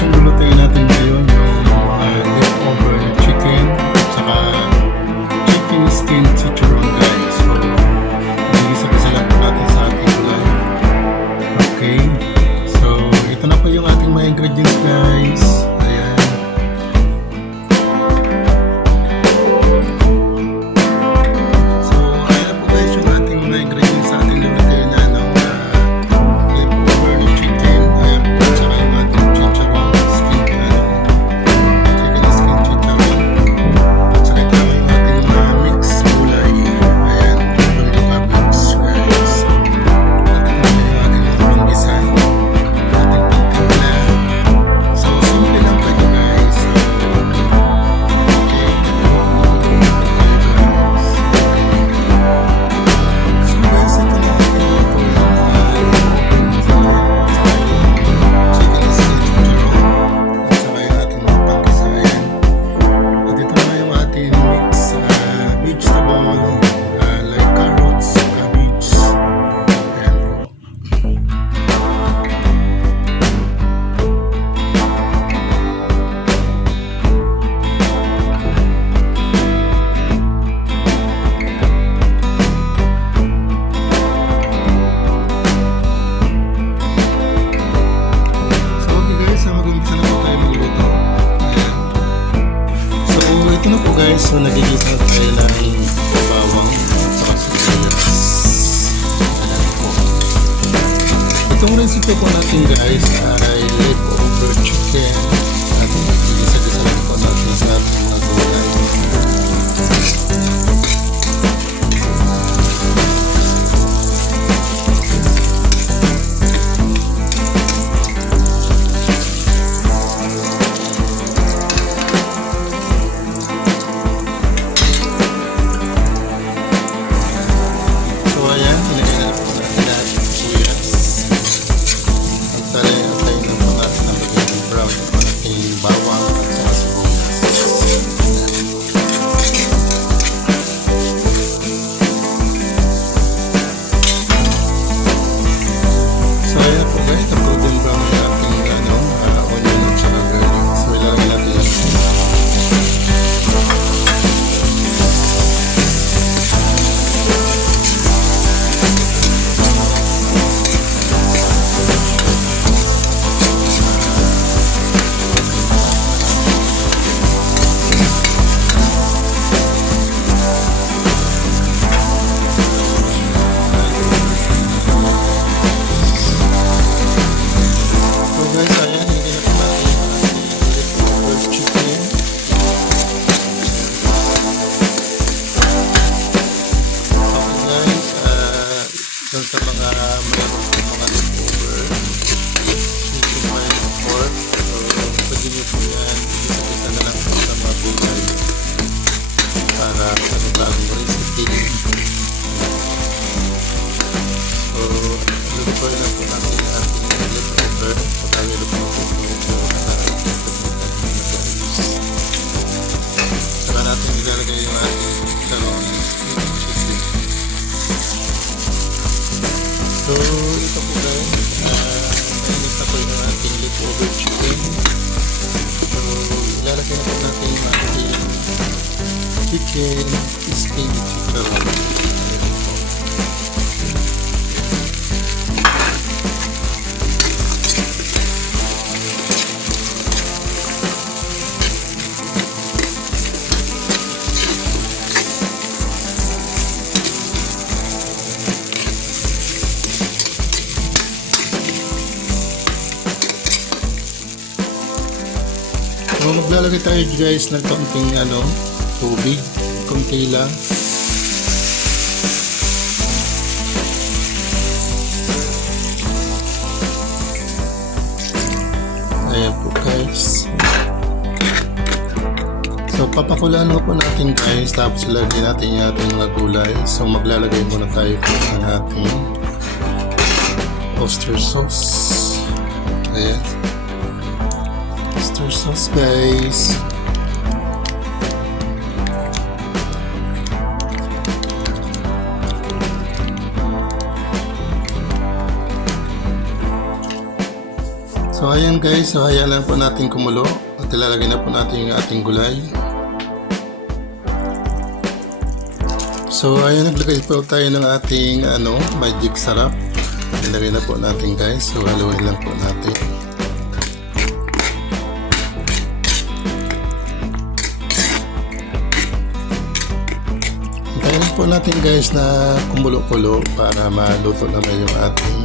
yung lulutuin natin ngayon, yung leftover na chicken at saka chicken skin checharon, guys. So, nagisa-gisa lang po natin sa ating ulam. Okay. So, ito na po yung ating mga ingredients, guys. Ayan. So, ayan po guys yung ating mga ingredients sa ating lulutuin na leftover na chicken. Ayan po. At saka yung ating checharon skin, chicken skin checharon. At saka ito naman yung ating mix gulay. Ayan. Yung cabbage, guys. At ito naman yung ating panggisa. Ating pagkula. So, simple lang pa ito, guys. Okay. So, guys, ito na ating ito chicken skin checharon. At saka yung ating mga panggisa. Ayan. At ito naman yung ating mix vegetable like carrots, cabbage. Ayan po. So okay guys, mag-umisa na po tayo magluto. Ayan. So ito na po guys, so nagigisa na tayo ng bawang at saka sibuyas. Ayan po. Itong recipe po natin guys ay leftover chicken at nagigisa-gisa lang po natin sa ating mga gulay. So ayan, nilagay na po natin lahat ng sibuyas. At tayo na po natin ang magiging brown yung ating bawang at saka sibuyas. So ayan po guys, ang golden brown yung ating onion at saka garlic. So ilalagay natin yan. So guys, ayan, hindi na po natin yung leftover chicken. Okay guys, dun sa mga mayroon po mga leftover chicken or pork, so pwede nyo po yan, isa-isa na lang po sa mga gulay para sa bagong recipe. So, lulutuin na po natin yung ating leftover. So, tayo lutuin po ito sa saka natin ilalagay yung ating chicharon chicken. So, ito po guys, mainit na po yung ating leftover chicken. So, ilalagay na po natin yung ating chicken skin chicharon. Ayan po. So, maglalagay tayo guys ng konting tubig, konti lang. Ayan po guys. So, papakulaan po natin guys, tapos ilagay natin yung ating mga gulay. So, maglalagay muna tayo ng ating oyster sauce. Ayan. Oyster sauce guys. So ayan guys, so hayaan lang po natin kumulo at ilalagay na po natin yung ating gulay. So ayan, naglagay po tayo ng ating magic sarap. Ilagay na po natin guys, so haluin lang po natin. Hintayin po natin guys na kumulo-kulo para maluto naman yung ating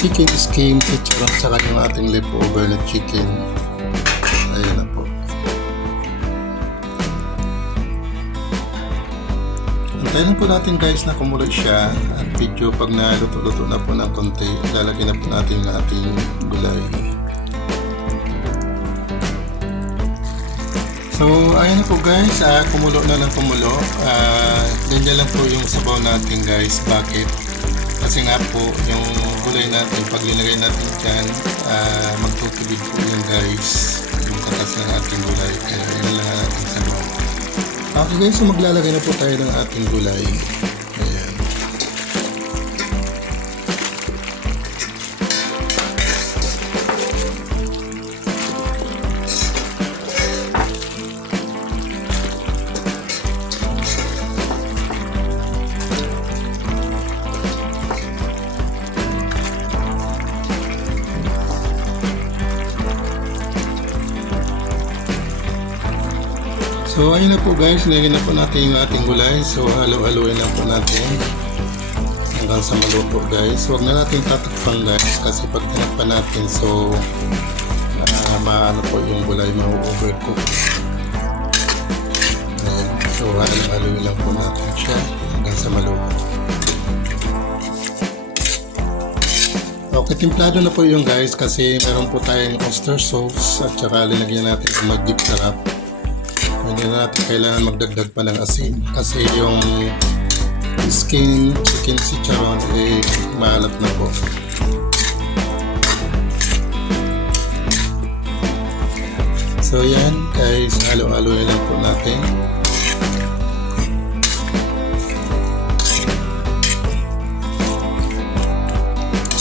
chicken skin, checharon, saka yung ating leftover na chicken. Ayan na po. Hintayin po natin guys na kumulo siya at video pag naluto-luto na po ng konti, lalagay na po natin yung ating gulay. So ayan na po guys, kumulo na ng kumulo. Ganyan lang po yung sabaw natin guys. Bakit? Kasi nga po yung gulay natin, pag linagay natin dyan, magtutubig po yun guys, yung katas ng ating gulay. Kaya yun lang ang ating sabaw. Okay guys, so maglalagay na po tayo ng ating gulay. Ayan. So ayun na po guys, nilagyan na po natin yung ating gulay. So halo-haloin lang po natin hanggang sa maluto guys. Huwag na natin tatakpan guys, kasi pag tinakpan natin so maano po yung gulay, ma-overcook. Ayan. So halo-haloin lang po natin siya hanggang sa maluto. Okay, timplado na po yung guys kasi meron po tayong oyster sauce at saka linagyan natin yung magic sarap. Hindi na natin kailangan magdagdag pa ng asin kasi yung chicken checharon maalat na po. So yan guys, halo-halo lang po natin.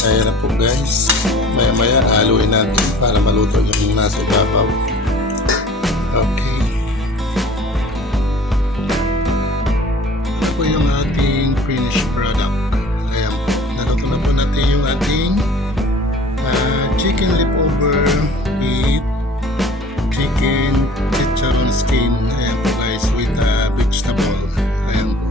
Kaya na po guys, maya-maya haluin natin para maluto yung nasa ibabaw. Okay. Yung ating finished product. Ayan po. Naluto na po natin yung ating chicken leftover with chicken checharon skin. Ayan po guys, with vegetable. Ayan po.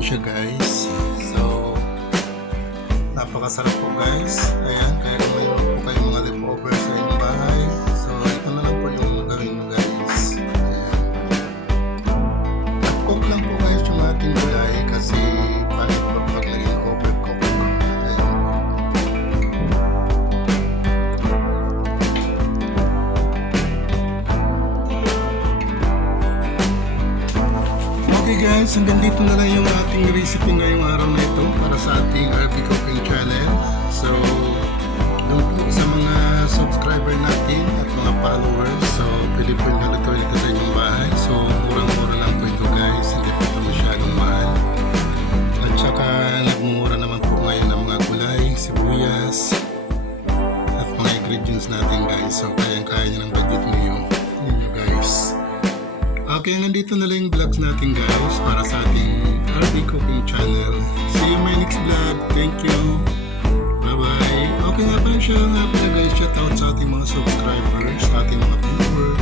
Siya guys. So napakasarap po guys. Ayan, kaya kung mayroon po kayong mga leftover sa inyong bahay, so ito na lang po yung gawin nyo guys. Ayan. Cook lang po guys yung ating gulay kasi pangit po pag naging overcook. Ayan. Okay guys, hanggang dito na lang yung ating recipe ngayong araw na ito para sa ating RB Cooking Channel. So, doon po sa mga subscriber natin at mga followers, so pwede po nyo lutuin ito sa inyong bahay. So, murang-mura lang po ito guys, hindi po ito masyadong mahal. At saka nagmumura naman po ngayon ng mga gulay, sibuyas at mga ingredients natin guys. So, kayang-kaya nyo ng budget ninyo guys. Okay, nandito na lang yung vlogs natin guys para sa ating RB Cooking Channel. See you in my next vlog. Thank you. Bye-bye. Okay nga pala siya guys. Shout out sa ating mga subscribers, sa ating mga viewers.